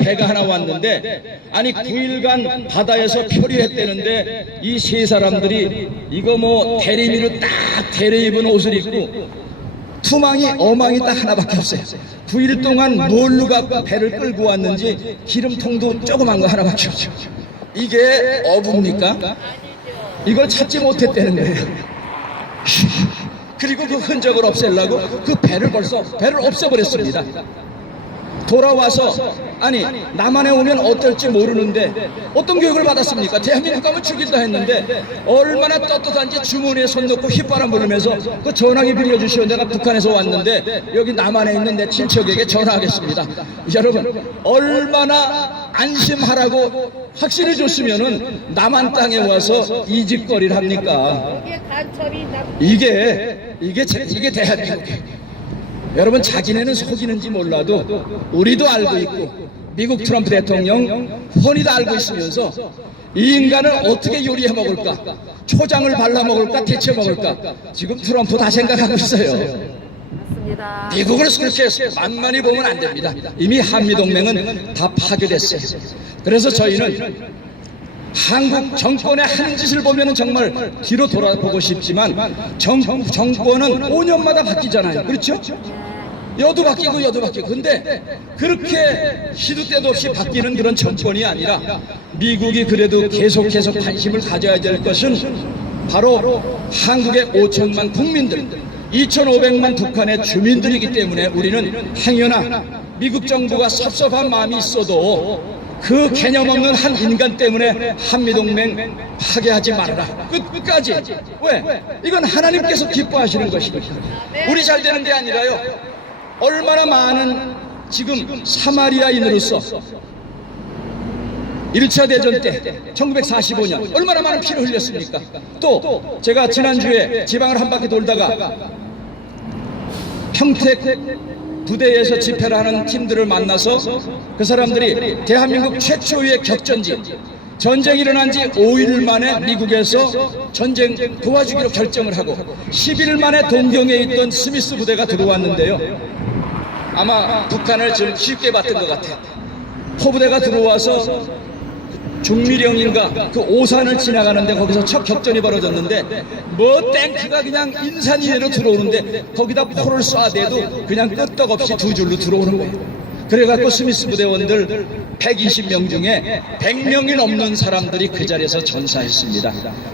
배가 하나 왔는데, 아니 9일간 바다에서 표류했다는데 이 세 사람들이 이거 뭐 대리미로 딱 대리 입은 옷을 입고 투망이 어망이 딱 하나밖에 없어요. 9일 동안 뭘로 갖고 배를 끌고 왔는지 기름통도 조그만 거 하나밖에 없죠. 이게 어부입니까? 이걸 찾지 못했다는 거예요. 그리고 그 흔적을 없애려고 그 배를 없애버렸습니다. 돌아와서 아니 남한에 오면 어떨지 모르는데 어떤 교육을 받았습니까? 대한민국 가면 죽인다 했는데 얼마나 떳떳한지 주머니에 손 넣고 휘바람 불면서 그 전화기 빌려주시오. 내가 북한에서 왔는데 여기 남한에 있는 내 친척에게 전화하겠습니다. 여러분 얼마나 안심하라고 확신을 줬으면은 남한 땅에 와서 이 짓거리를 합니까? 이게 대한민국이에요. 여러분 자기네는 속이는지 몰라도 우리도 알고 있고 미국 트럼프 대통령 훤히 다 알고 있으면서 이 인간을 어떻게 요리해 먹을까, 초장을 발라 먹을까, 데쳐 먹을까, 지금 트럼프 다 생각하고 있어요. 맞습니다. 미국을 그렇게 만만히 보면 안 됩니다. 이미 한미동맹은 다 파괴됐어요. 그래서 저희는 한국 정권의 하는 짓을 보면 정말 뒤로 돌아보고 싶지만 정권은 5년마다 바뀌잖아요. 그렇죠? 여도 바뀌고 근데 그렇게 시도 때도 없이 바뀌는 그런 정권이 아니라 미국이 그래도 계속해서 관심을 가져야 될 것은 바로 한국의 5천만 국민들, 2,500만 북한의 주민들이기 때문에 우리는 행여나 미국 정부가 섭섭한 마음이 있어도 그 개념 없는 한 인간 때문에 한미동맹 파괴하지 말아라. 끝까지. 왜? 이건 하나님께서 기뻐하시는 것이거든요. 우리 잘 되는 게 아니라요. 얼마나 많은 지금 사마리아인으로서 1차 대전 때 1945년 얼마나 많은 피를 흘렸습니까? 또 제가 지난주에 지방을 한 바퀴 돌다가 평택 부대에서 집회를 하는 팀들을 만나서 그 사람들이 대한민국 최초의 격전지, 전쟁이 일어난 지 5일 만에 미국에서 전쟁 도와주기로 결정을 하고 10일 만에 동경에 있던 스미스 부대가 들어왔는데요. 아마 북한을 좀 쉽게 봤던 것 같아요. 포부대가 들어와서 중미령인가 그 오산을 지나가는데 거기서 첫 격전이 벌어졌는데 뭐 탱크가 그냥 인산 이내로 들어오는데 거기다 포를 쏴대도 그냥 끄떡없이 두 줄로 들어오는 거예요. 그래갖고 스미스 부대원들 120명 중에 100명이 넘는 사람들이 그 자리에서 전사했습니다.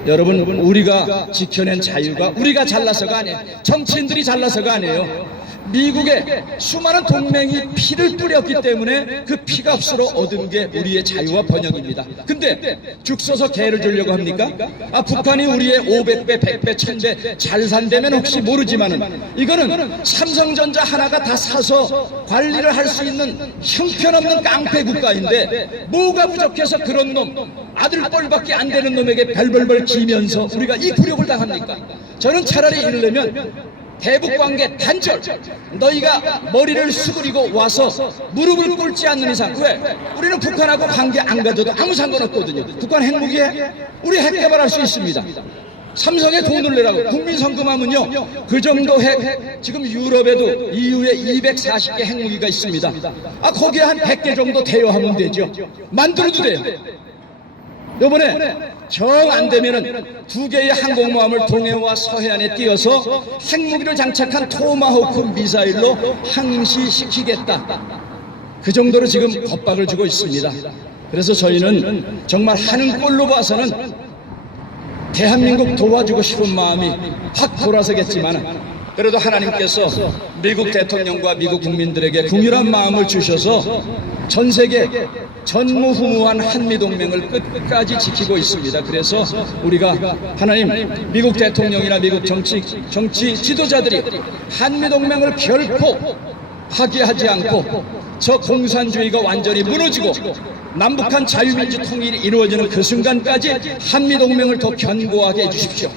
여러분 우리가 지켜낸 자유가 우리가 잘나서가 아니에요. 정치인들이 잘나서가 아니에요. 미국의 수많은 동맹이 피를 뿌렸기 때문에 그 피값으로 얻은 게 우리의 자유와 번영입니다. 근데 죽 서서 개를 주려고 합니까? 북한이 우리의 500배, 100배, 1000배 잘 산다면 혹시 모르지만은 이거는 삼성전자 하나가 다 사서 관리를 할 수 있는 형편없는 깡패 국가인데 뭐가 부족해서 그런 놈, 아들 뻘밖에 안 되는 놈에게 별벌벌 기면서 우리가 이 굴욕을 당합니까? 저는 차라리 이러려면 대북관계 단절, 너희가 머리를 수그리고 와서 무릎을 꿇지 않는 이상, 왜? 우리는 북한하고 관계 안 가져도 아무 상관없거든요. 북한 핵무기에 우리 핵 개발할 수 있습니다. 삼성에 돈을 내라고 국민 성금하면요 그 정도 핵 지금 유럽에도 EU에 240개 핵무기가 있습니다. 거기에 한 100개 정도 대여하면 되죠. 만들어도 돼요. 이번에 정 안 되면은 2개의 항공모함을 동해와 서해안에 띄워서 핵무기를 장착한 토마호크 미사일로 항시시키겠다. 그 정도로 지금 겁박을 주고 있습니다. 그래서 저희는 정말 하는 꼴로 봐서는 대한민국 도와주고 싶은 마음이 확 돌아서겠지만 그래도 하나님께서 미국 대통령과 미국 국민들에게 긍휼한 마음을 주셔서 전 세계 전무후무한 한미동맹을 끝까지 지키고 있습니다. 그래서 우리가 하나님 미국 대통령이나 미국 정치 지도자들이 한미동맹을 결코 파괴하지 않고 저 공산주의가 완전히 무너지고 남북한 자유민주 통일이 이루어지는 그 순간까지 한미동맹을 더 견고하게 해주십시오.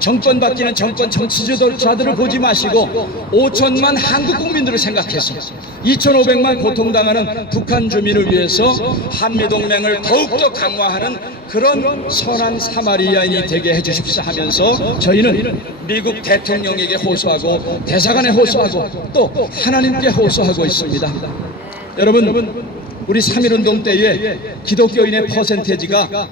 정권 바뀌는 정권 정치지도자들을 보지 마시고 5천만 한국 국민들을 생각해서 2,500만 고통당하는 북한 주민을 위해서 한미동맹을 더욱더 강화하는 그런 선한 사마리아인이 되게 해주십시오 하면서 저희는 미국 대통령에게 호소하고 대사관에 호소하고 또 하나님께 호소하고 있습니다. 여러분 우리 3.1운동 때에 기독교인의 퍼센테이지가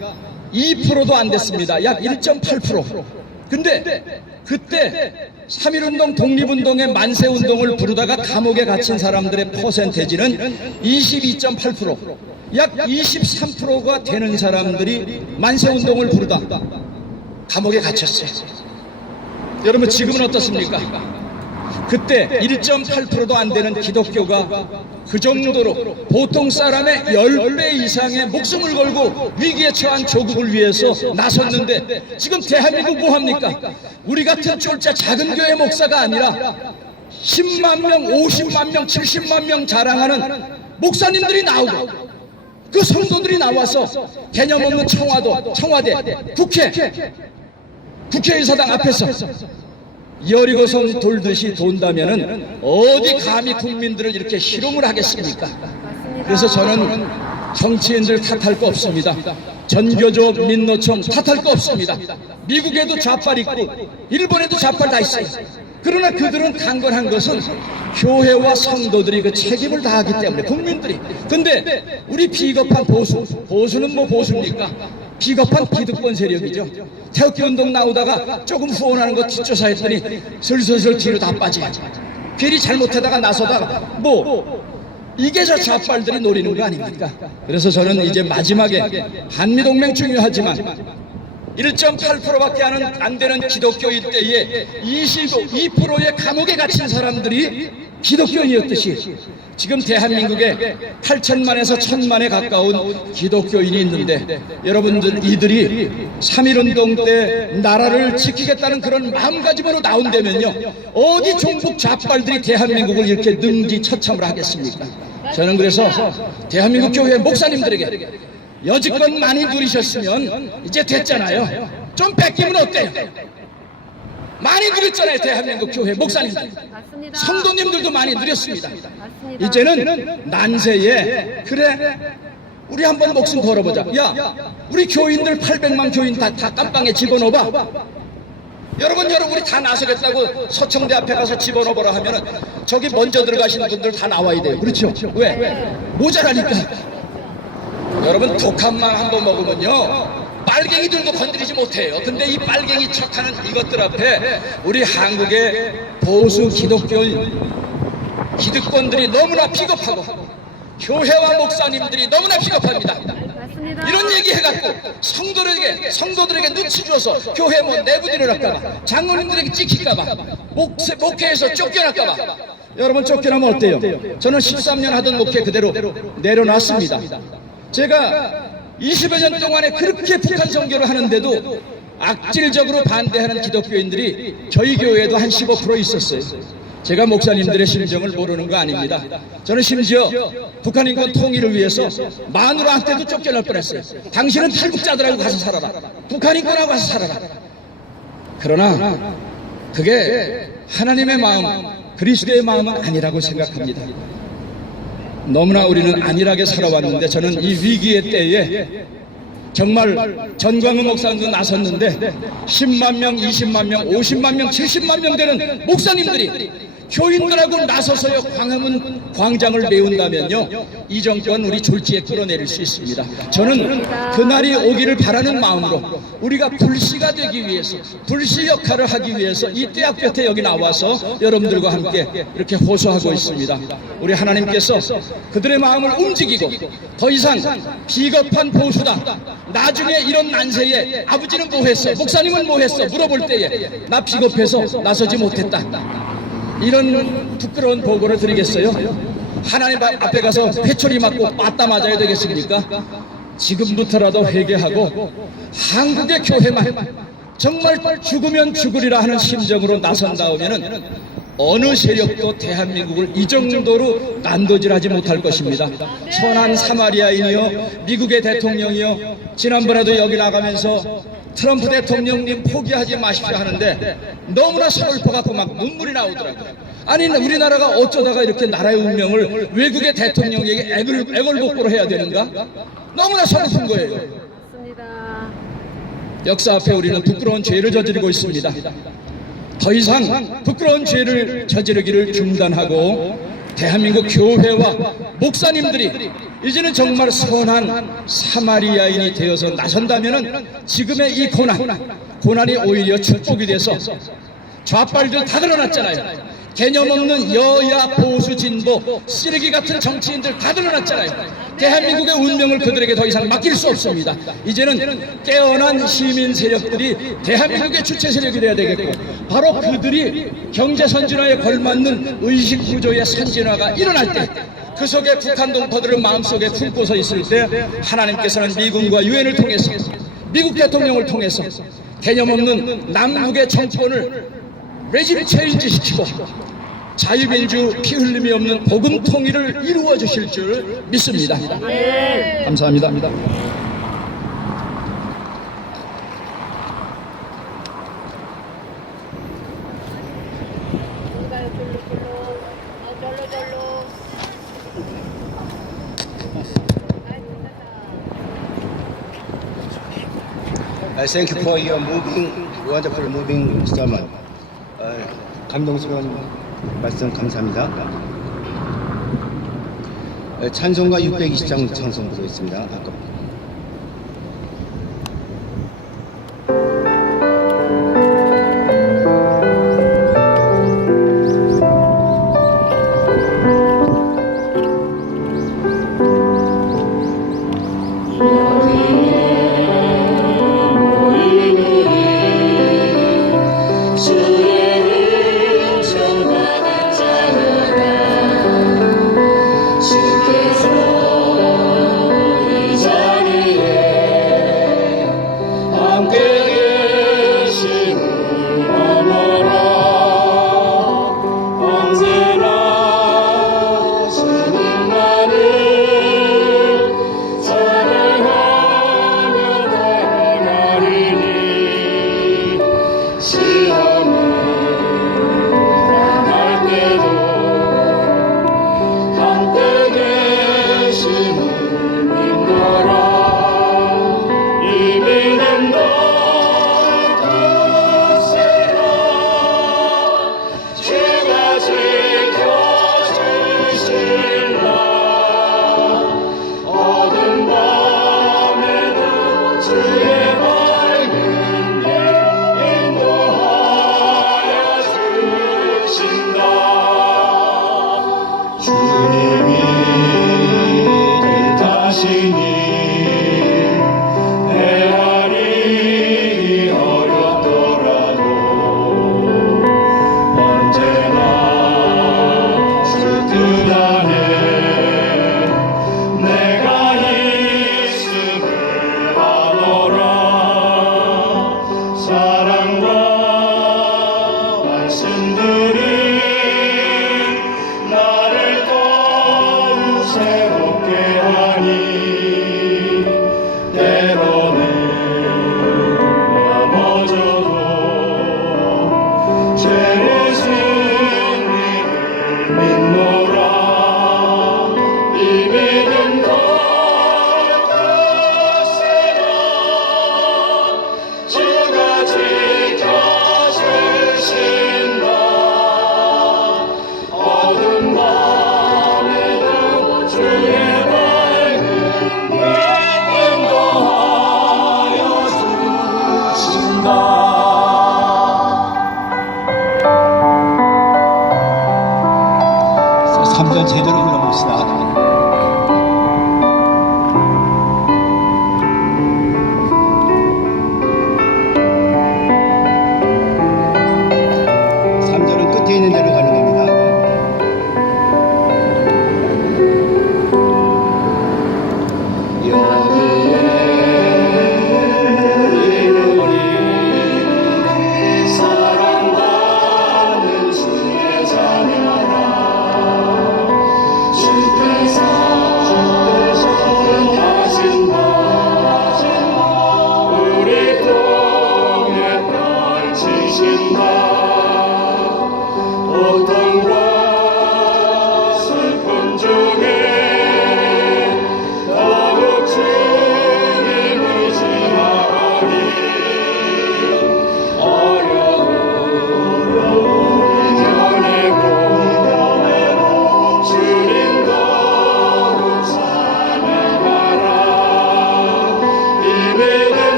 2%도 안 됐습니다. 약 1.8%. 근데 그때 3.1운동 독립운동의 만세운동을 부르다가 감옥에 갇힌 사람들의 퍼센테이지는 22.8%. 약 23%가 되는 사람들이 만세운동을 부르다 감옥에 갇혔어요. 여러분 지금은 어떻습니까? 그때 1.8%도 안 되는 기독교가 그 정도로 보통 사람의 10배 이상의 목숨을 걸고 위기에 처한 조국을 위해서 나섰는데 지금 대한민국 뭐합니까? 우리 같은 쫄자 작은 교회 목사가 아니라 10만 명, 50만 명, 70만 명 자랑하는 목사님들이 나오고 그 성도들이 나와서 개념 없는 청와대, 국회의사당 앞에서 여리고성 돌듯이 돈다면은 어디 감히 국민들을 이렇게 희롱을 하겠습니까? 그래서 저는 정치인들 탓할 거 없습니다. 전교조 민노총 탓할 거 없습니다. 미국에도 좌빨 있고 일본에도 좌빨 다 있어요. 그러나 그들은 강건한 것은 교회와 성도들이 그 책임을 다하기 때문에 국민들이. 근데 우리 비겁한 보수는 뭐 보수입니까? 비겁한 기득권 세력이죠. 태극기 운동 나오다가 조금 후원하는 거 뒷조사 했더니 슬슬 뒤로 다 빠져야지. 괜히 잘못하다가 나서다가 이게 저 좌빨들이 노리는 거 아닙니까? 그래서 저는 이제 마지막에 한미동맹 중요하지만 1.8%밖에 안 되는 기독교인 때에 22%의 감옥에 갇힌 사람들이 기독교인이었듯이 지금 대한민국에 8천만에서 1,000만에 가까운 기독교인이 있는데 여러분들 이들이 3.1운동 때 나라를 지키겠다는 그런 마음가짐으로 나온다면요 어디 종북 좌빨들이 대한민국을 이렇게 능지처참을 하겠습니까? 저는 그래서 대한민국 교회 목사님들에게 여지껏 많이 누리셨으면 이제 됐잖아요. 좀 뺏기면 어때요? 많이 누렸잖아요. 대한민국 교회 목사님들, 맞습니다. 성도님들도 많이 누렸습니다. 맞습니다. 이제는 난세에 그래 우리 한번 목숨 걸어보자. 야 우리 교인들 800만 교인 다 깜빵에 집어넣어봐. 여러분 우리 다 나서겠다고 서청대 앞에 가서 집어넣어보라 하면은 저기 먼저 들어가시는 분들 다 나와야 돼요. 그렇죠? 왜? 모자라니까. 여러분 독한 맘 한번 먹으면요 빨갱이들도 건드리지 못해요. 근데 이 빨갱이 척하는 이것들 앞에 우리 한국의 보수 기득권들이 너무나 비겁하고 교회와 목사님들이 너무나 비겁합니다. 맞습니다. 이런 얘기 해갖고 성도들에게 눈치 줘서 교회 뭐 내부진을 할까봐 장로님들에게 찍힐까봐 목회에서 쫓겨날까봐. 여러분 쫓겨나면 어때요? 저는 13년 하던 목회 그대로 내려놨습니다. 제가 20여 년 동안에 그렇게 북한 선교를 하는데도 악질적으로 반대하는 기독교인들이 저희 교회에도 한 15% 있었어요. 제가 목사님들의 심정을 모르는 거 아닙니다. 저는 심지어 북한 인권 통일을 위해서 마누라한테도 쫓겨날 뻔했어요. 당신은 탈북자들하고 가서 살아라. 북한 인권하고 가서 살아라. 그러나 그게 하나님의 마음, 그리스도의 마음은 아니라고 생각합니다. 너무나 우리는 안일하게 살아왔는데 저는 이 위기의 때에 정말 전광훈 목사님도 나섰는데 10만 명, 20만 명, 50만 명, 70만 명 되는 목사님들이 교인들하고 나서서요 광화문 광장을 메운다면요 이 정권 우리 졸지에 끌어내릴 수 있습니다. 저는 그날이 오기를 바라는 마음으로 우리가 불씨가 되기 위해서 불씨 역할을 하기 위해서 이 떼약 곁에 여기 나와서 여러분들과 함께 이렇게 호소하고 있습니다. 우리 하나님께서 그들의 마음을 움직이고 더 이상 비겁한 보수다, 나중에 이런 난세에 아버지는 뭐 했어, 목사님은 뭐 했어 물어볼 때에 나 비겁해서 나서지 못했다, 이런 부끄러운 보고를 드리겠어요? 하나님 앞에 가서 회초리 맞고 빠따 맞아야 되겠습니까? 지금부터라도 회개하고 한국의 교회만 정말 죽으면 죽으리라 하는 심정으로 나선다면은 어느 세력도 대한민국을 이 정도로 난도질하지 못할 것입니다. 선한 사마리아인이요, 미국의 대통령이요, 지난번에도 여기 나가면서 트럼프 대통령님 포기하지 마십시오 하는데 너무나 서글퍼갖고 막 눈물이 나오더라고요. 아니 우리나라가 어쩌다가 이렇게 나라의 운명을 외국의 대통령에게 애걸복걸로 해야 되는가? 너무나 서글픈 거예요. 맞습니다. 역사 앞에 우리는 부끄러운 죄를 저지르고 있습니다. 더 이상 부끄러운 죄를 저지르기를 중단하고 대한민국 교회와 목사님들이 이제는 정말 선한 사마리아인이 되어서 나선다면은 지금의 이 고난이 오히려 축복이 돼서 좌빨들 다 드러났잖아요. 개념 없는 여야 보수 진보 쓰레기 같은 정치인들 다 드러났잖아요. 대한민국의 운명을 그들에게 더 이상 맡길 수 없습니다. 이제는 깨어난 시민 세력들이 대한민국의 주체 세력이 돼야 되겠고, 바로 그들이 경제 선진화에 걸맞는 의식 구조의 선진화가 일어날 때, 그 속에 북한 동포들을 마음속에 품고서 있을 때 하나님께서는 미군과 유엔을 통해서, 미국 대통령을 통해서 개념 없는 남북의 정권을 레짐 체인지 시키고 자유민주 피 흘림이 없는 복음 통일을 이루어 주실 줄 믿습니다. 감사합니다. Thank you for your wonderful moving sermon. 감동스러운 말씀 감사합니다. 찬송가 620장 찬송 부르겠습니다. 아까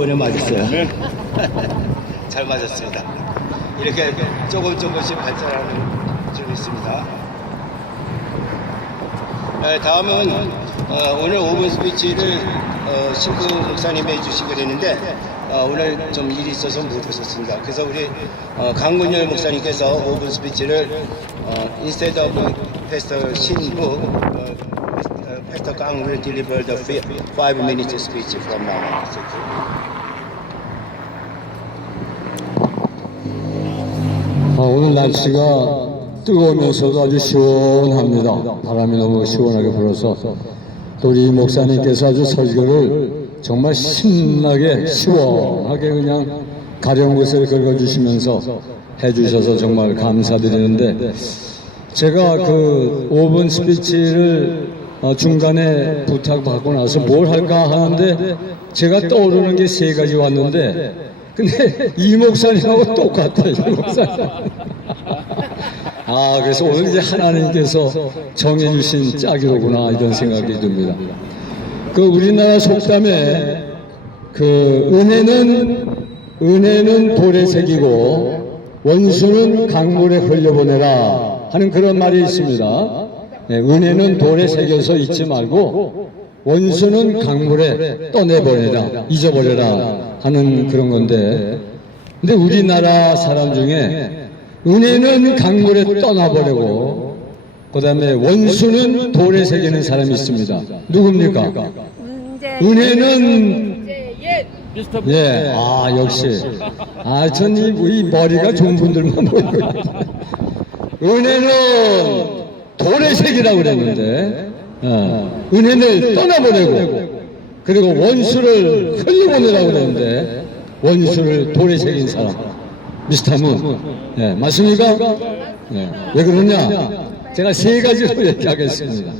이번에 맞았어요. 잘 맞았습니다. 이렇게 조금씩 발전하는 좀 있습니다. 다음은 오늘 5분 스피치를 신구 목사님이 해주시기로 했는데 오늘 좀 일이 있어서 못 오셨습니다. 그래서 우리 강문열 목사님께서 5분 스피치를 instead of Pastor 신구, Pastor Kang will deliver the 5-minute speech from now on. 오늘 날씨가 뜨거우면서도 아주 시원합니다. 바람이 너무 시원하게 불어서 또 우리 목사님께서 아주 설교를 정말 신나게 시원하게 그냥 가려운 곳을 긁어주시면서 해주셔서 정말 감사드리는데, 제가 그 5분 스피치를 중간에 부탁받고 나서 뭘 할까 하는데 제가 떠오르는 게 세 가지 왔는데, 근데 이 목사님하고 똑같아요. 이 목사님. 그래서 오늘 이제 하나님께서 정해주신 짝이로구나 이런 생각이 듭니다. 그 우리나라 속담에 그 은혜는 돌에 새기고 원수는 강물에 흘려보내라 하는 그런 말이 있습니다. 은혜는 돌에 새겨서 잊지 말고 원수는 강물에 떠내보내라, 잊어버려라 하는 그런 건데, 근데 우리나라 사람 중에 은혜는 강물에 떠나버리고 그 다음에 원수는 돌에 새기는 사람이 있습니다. 누굽니까? 은혜는 역시 전 이 머리가 좋은 분들만 보이고 은혜는 돌에 새기라고 그랬는데 은혜를 떠나보내고 그리고 원수를 흘려보내라고 그랬는데 원수를 돌에 새긴 사람 미스터 문. 맞습니까? 왜 그러냐? 제가 세 가지로 얘기하겠습니다.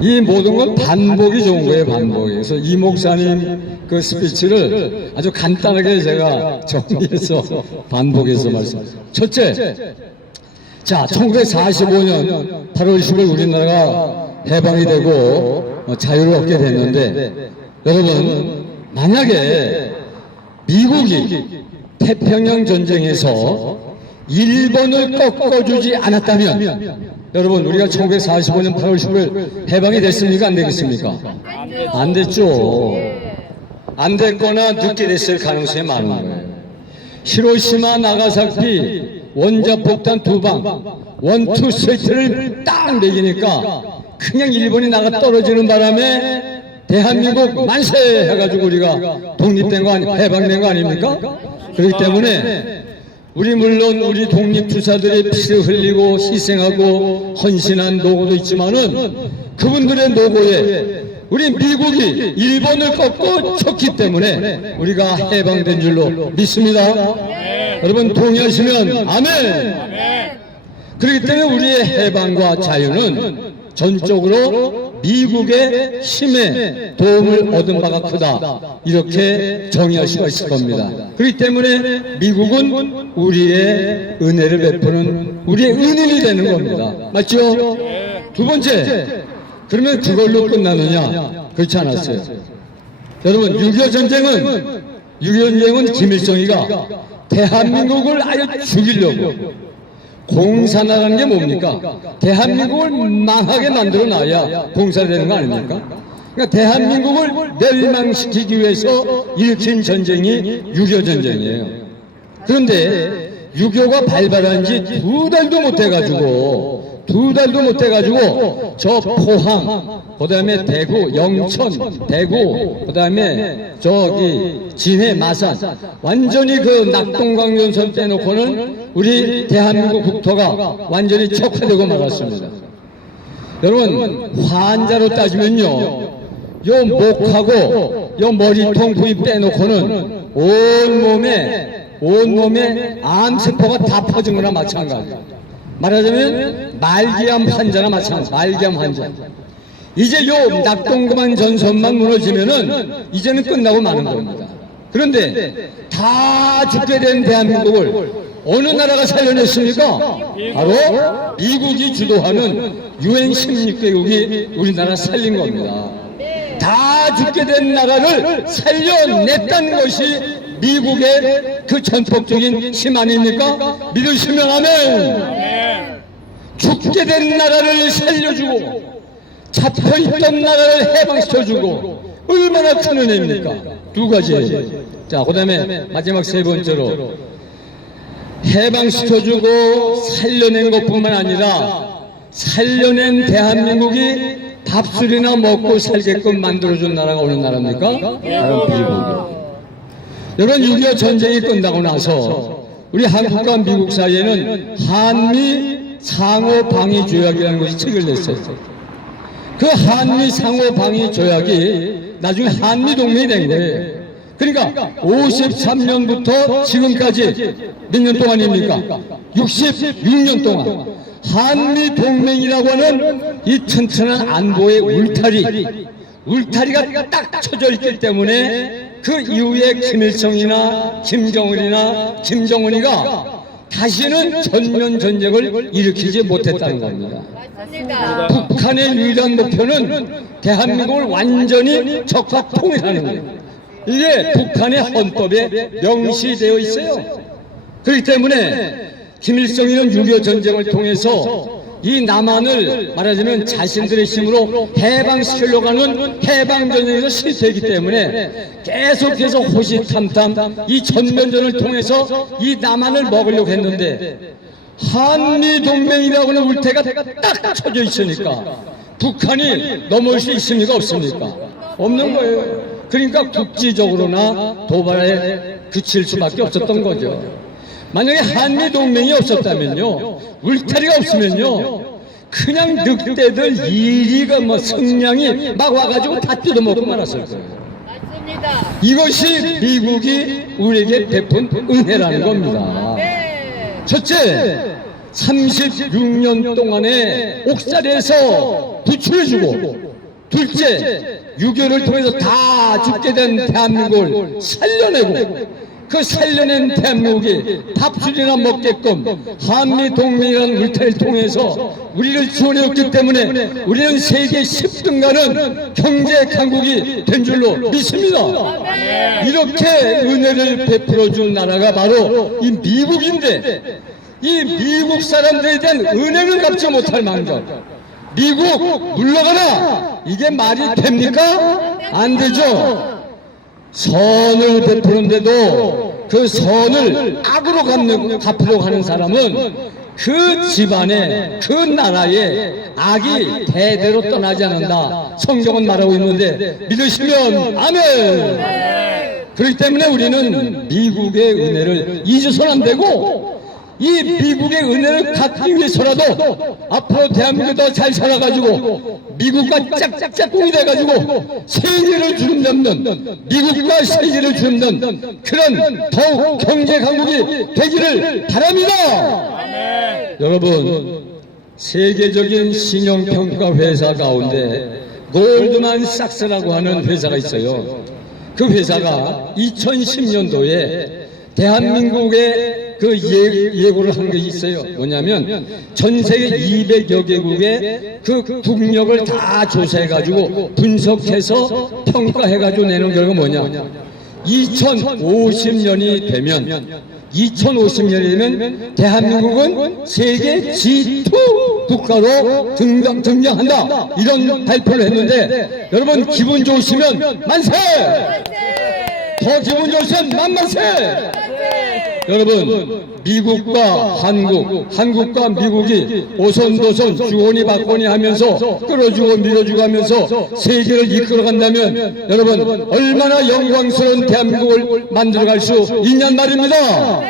이 모든 건 반복이 좋은 거예요, 반복이. 그래서 이 목사님 그 스피치를 아주 간단하게 제가 정리해서 반복해서 말씀. 첫째, 자, 1945년 8월 10일 우리나라가 해방이 되고 자유를 얻게 됐는데, 여러분, 만약에 미국이 태평양 전쟁에서 일본을 꺾어주지 않았다면, 여러분, 우리가 1945년 8월 10일 해방이 됐습니까? 안 되겠습니까? 안 됐죠. 안 됐거나 늦게 됐을 가능성이 많은 거예요. 히로시마, 나가사키 원자폭탄 2방, 1, 2 세트를 딱 매기니까 그냥 일본이 나가 떨어지는 바람에 대한민국 만세 해가지고 우리가 독립된 거 해방된 거 아닙니까? 그렇기 때문에 우리 물론 우리 독립투사들이 피를 흘리고 희생하고 헌신한 노고도 있지만은 그분들의 노고에 우리 미국이 일본을 꺾고 쳤기 때문에 우리가 해방된 줄로 믿습니다. 여러분 동의하시면 아멘. 그렇기 때문에 우리의 해방과 자유는 전적으로 미국의 힘에 도움을 얻은 바가 크다, 이렇게 정의할 수가 있을 겁니다. 그렇기 때문에 미국은 우리의 은혜를 베푸는 우리의 은인이 되는 겁니다. 맞죠? 두 번째, 그러면 그걸로 끝나느냐? 그렇지 않았어요. 여러분, 6.25 전쟁은 김일성이가 대한민국을 아예 죽이려고 공산화라는 게 뭡니까? 대한민국을 망하게 만들어 놔야 공산되는 거 아닙니까? 그러니까 대한민국을 멸망시키기 위해서 일으킨 전쟁이 6.25 전쟁이에요. 그런데 6.25가 발발한 지 두 달도 못 해가지고 저 포항, 그 다음에 대구, 영천, 대구, 그 다음에 저기 진해, 마산, 완전히 그 낙동강변선 떼놓고는 우리 대한민국 국토가 완전히 척화되고 말았습니다. 여러분, 환자로 따지면요, 요 목하고 요 머리통 부위 빼놓고는 온몸에 암세포가 다 퍼진 거나 마찬가지예요. 말하자면 말기암 환자나 마찬가지, 말기암 환자. 이제 요 낙동강 전선만 무너지면은 이제는 끝나고 마는 겁니다. 그런데 다 죽게 된 대한민국을 어느 나라가 살려냈습니까? 바로 미국이 주도하는 UN 16개국이 우리나라 살린 겁니다. 다 다 죽게 된 나라를 살려냈다는 것이 미국의 그 전폭적인 힘 아닙니까? 믿으시면 아멘. 죽게 된 나라를 살려주고 잡혀있던 나라를 해방시켜주고 얼마나 큰 은혜입니까? 두 가지. 자, 그 다음에 마지막 세 번째로 해방시켜주고 살려낸 것뿐만 아니라 살려낸 대한민국이 밥술이나 먹고 살게끔 만들어준 나라가 어느 나라입니까? 미국이요. 여러분 6.25 전쟁이 끝나고 나서 우리 한국과 미국 사이에는 한미 상호 방위 조약이라는 것이 체결됐어요. 그 한미 상호 방위 조약이 나중에 한미 동맹이 된 거예요. 그러니까 53년부터 지금까지 몇 년 동안입니까? 66년 동안 한미 동맹이라고 하는 이 튼튼한 안보의 울타리가 딱 쳐져 있기 때문에 그 이후에 김일성이나 김정은이나 김정은이가 다시는 전면 전쟁을 일으키지 못했다는 겁니다. 맞습니다. 북한의 유일한 목표는 대한민국을 완전히 적과 통일하는 거예요. 이게 북한의 헌법에 명시되어 있어요. 그렇기 때문에 김일성이는 6.25 전쟁을 통해서 이 남한을 말하자면 자신들의 힘으로 해방시키려고 하는 해방전쟁에서 실패했기 때문에 계속해서 호시탐탐 이 전면전을 통해서 이 남한을 먹으려고 했는데 한미동맹이라고 하는 울태가 딱 쳐져 있으니까 북한이 넘어올 수 있습니까? 없습니까? 없는 거예요. 그러니까 국지적으로나 도발에 그칠 수밖에 없었던 거죠. 만약에 한미동맹이 없었다면요, 울타리가 없으면요, 그냥 늑대들 이리가 성량이 막 와가지고 다 뜯어먹고 말았을 거예요. 맞습니다. 이것이 미국이 우리에게 베푼 은혜라는 겁니다. 네. 첫째, 36년 동안의 옥살에서 구출해주고, 둘째, 6.25를 통해서 다 죽게 된 대한민국을 살려내고, 그 살려낸 대한민국이 밥술이나 먹게끔 한미동맹이라는 울타리를 통해서 우리를 지원해왔기 때문에 우리는 세계 10등 가는 경제 강국이 된 줄로 믿습니다. 이렇게 은혜를 베풀어준 나라가 바로 이 미국인데, 이 미국 사람들에 대한 은혜를 갚지 못할 망정, 미국 물러가라, 이게 말이 됩니까? 안 되죠. 선을 베푸는데도 그 선을 악으로 갚으려고 하는 사람은 그 집안에, 그 나라에 악이 대대로 떠나지 않는다, 성경은 말하고 있는데 믿으시면 아멘. 그렇기 때문에 우리는 미국의 은혜를 잊어서는 안 되고, 이 미국의 은혜를 갖기 위해서라도 앞으로 대한민국이 더 잘 살아가지고 미국과 짝짝꿍이 돼가지고 세계를 주름잡는, 미국과 세계를 주름잡는 그런 더욱 경제 강국이 되기를 바랍니다. 여러분, 세계적인 신용평가 회사 가운데 골드만삭스라고 하는 회사가 있어요. 그 회사가 2010년도에 대한민국의 그 예고를 한 것이 있어요. 뭐냐면 전 세계 200여 개국의 그 국력을 다 조사해가지고 분석해서 평가해가지고 내놓은 결과가 뭐냐, 2050년이 되면 대한민국은 세계 G2 국가로 등장한다, 이런 발표를 했는데, 여러분 기분 좋으시면 만세! 더 기분 좋으시면 만만세! 여러분, 미국과 한국과 미국이 오손도손 주거니 받거니 하면서 끌어주고 밀어주고 하면서 세계를 이끌어간다면 여러분, 얼마나 영광스러운 대한민국을 만들어갈 수 있냔 말입니다.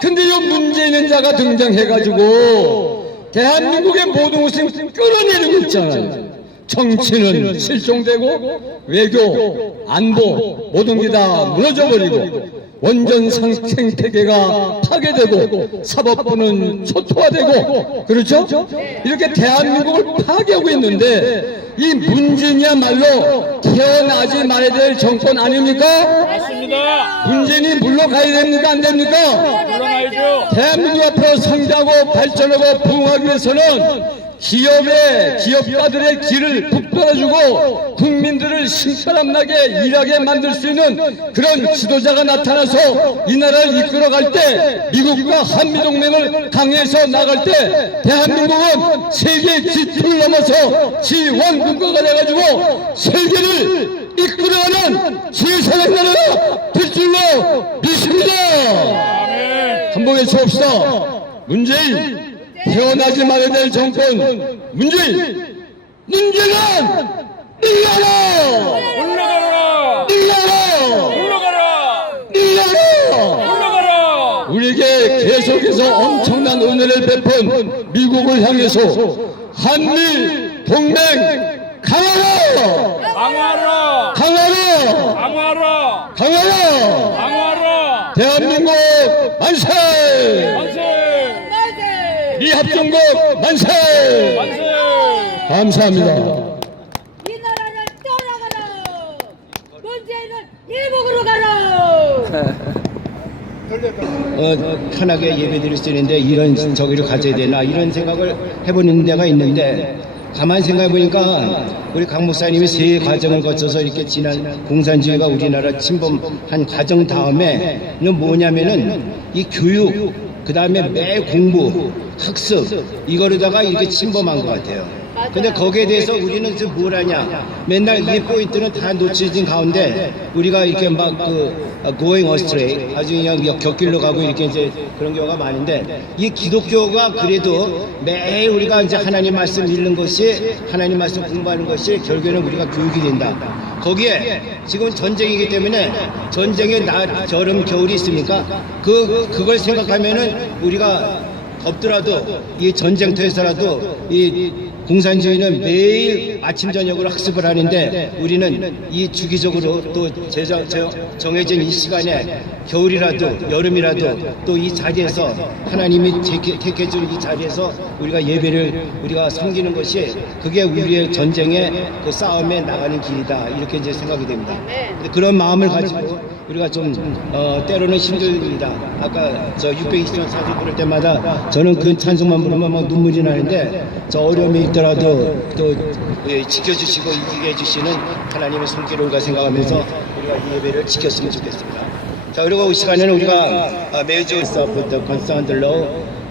근데 이 문재인 자가 등장해가지고 대한민국의 모든 것을 끌어내리고 있잖아요. 정치는 실종되고 외교, 안보 모든 게 다 무너져버리고 원전 생태계가 파괴되고 사법부는 초토화되고, 그렇죠? 이렇게 대한민국을 파괴하고 있는데 이 문재인이야말로 태어나지 말아야 될 정권 아닙니까? 맞습니다. 문재인이 물러가야 됩니까? 안 됩니까? 물러나야죠. 대한민국 앞으로 성장하고 발전하고 부흥하기 위해서는 기업가들의 길을 북돋아주고 국민들을 신바람나게 일하게 만들 수 있는 그런 지도자가 나타나서 이 나라를 이끌어갈 때, 미국과 한미동맹을 강해서 나갈 때 대한민국은 세계 G2를 넘어서 G1 국가가 돼가지고 세계를 이끌어가는 제3의 나라가 될 줄로 믿습니다. 한번 외쳐봅시다. 문재인, 태어나지 말아야 될 정권 문재인, 문재인 물러가라! 올라가라! 물러가라! 올라가라! 물러가라! 올라가라! 우리에게 계속해서 엄청난 은혜를 베푼 미국을 향해서 한미 동맹 강화라! 강화라! 강화라! 강화라! 강화라! 강화라! 대한민국 만세! 만세! 만세! 미합중국 만세! 만세! 감사합니다. 이 나라를 떠나가라! 문재인은 일본으로 가라! 편하게 예배드릴 수 있는데 이런 저기를 가져야 되나 이런 생각을 해보는 데가 있는데, 가만 생각해 보니까 우리 강 목사님이 세 과정을 거쳐서 이렇게 지난 공산주의가 우리나라 침범한 과정 다음에는 뭐냐면은 이 교육, 그 다음에 매일 공부, 학습, 이거로다가 이렇게 침범한 것 같아요. 근데 거기에 대해서 우리는 이제 뭘 하냐, 맨날 이 포인트는 다 놓쳐진 가운데 우리가 이렇게 막 going astray, 아주 그냥 곁길로 가고 이렇게 이제 그런 경우가 많은데, 이 기독교가 그래도 매일 우리가 이제 하나님 말씀 읽는 것이, 하나님 말씀 공부하는 것이 결국에는 우리가 교육이 된다. 거기에 지금 전쟁이기 때문에 전쟁에 낮, 여름, 겨울이 있습니까? 그걸 생각하면은 우리가 덥더라도 이 전쟁터에서라도 이 공산주의는 매일 아침 저녁으로 학습을 하는데, 우리는 이 주기적으로 또 정해진 이 시간에 겨울이라도 여름이라도 또 이 자리에서 하나님이 택해준 이 자리에서 우리가 예배를 우리가 섬기는 것이, 그게 우리의 전쟁의 그 싸움에 나가는 길이다, 이렇게 이제 생각이 됩니다. 근데 그런 마음을 가지고 우리가 좀 때로는 힘듭니다. 아까 저 620년 사진 부를 때마다 저는 그 찬송만 부르면 막 눈물이 나는데, 저 어려움이 있더라도 또 지켜주시고 이기게 해주시는 하나님의 손길을 우리가 생각하면서 우리가 이 예배를 지켰으면 좋겠습니다. 자, 그리고 이 시간에는 우리가 매주 of the concerned law,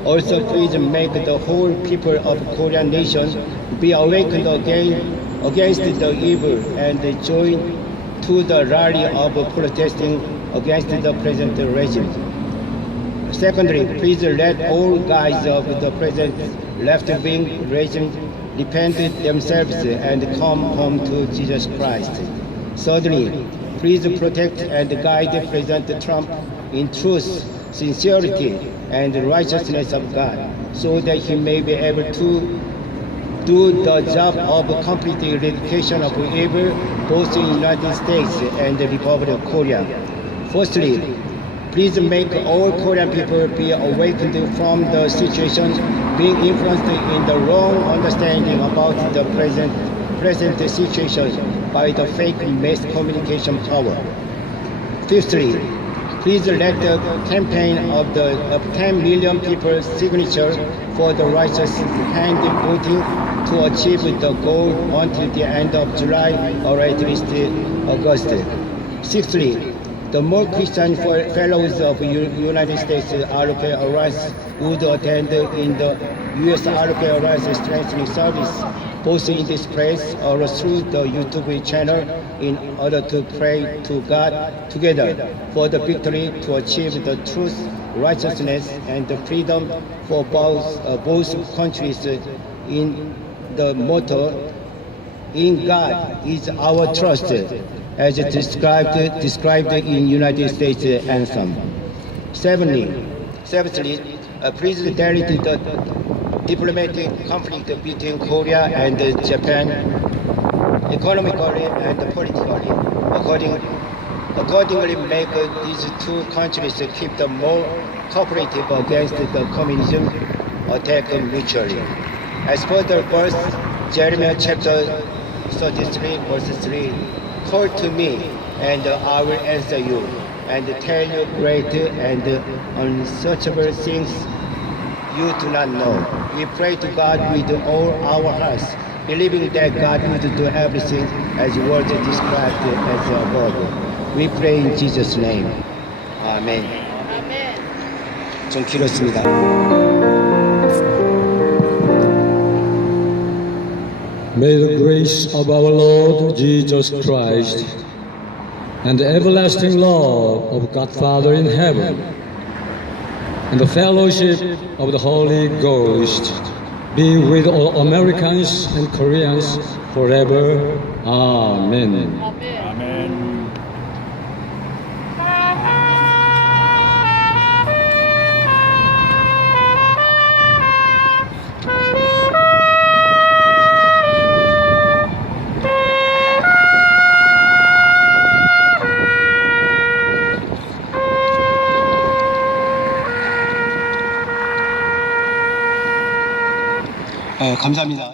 also please make the whole people of Korean nation be awakened against the evil and join to the rally of protesting against the present regime. Secondly, please let all guys of the present left-wing regime repent themselves and come home to Jesus Christ. Thirdly, please protect and guide President Trump in truth, sincerity, and righteousness of God, so that he may be able to do the job of complete eradication of evil both in the United States and the Republic of Korea. Firstly, please make all Korean people be awakened from the situation being influenced in the wrong understanding about the present situation by the fake mass communication power. Fifthly, please let the campaign of 10 million people's signature for the righteous hand voting to achieve the goal until the end of July or at least August. Sixthly, the more Christian fellows of United States RK Alliance would attend in the U.S. RK Alliance strengthening service, both in this place or through the YouTube channel, in order to pray to God together for the victory to achieve the truth, righteousness, and the freedom for both countries. In the motto, "In God is our trust," as described in United States anthem. Seventhly, please delete the diplomatic conflict between Korea and Japan, economically and politically. Accordingly, make these two countries keep the more cooperative against the communism attack mutually. As for the verse, Jeremiah chapter 33, verse 3, "Call to me, and I will answer you, and tell you great and unsearchable things you do not know. We pray to God with all our hearts, believing that God would do everything as word described as above. We pray in Jesus' name. 아멘. 아멘. 좀 길었습니다. May the grace of our Lord Jesus Christ and the everlasting love of God Father in heaven and the fellowship of the Holy Ghost be with all Americans and Koreans forever. Amen. 아멘. 아멘. 감사합니다.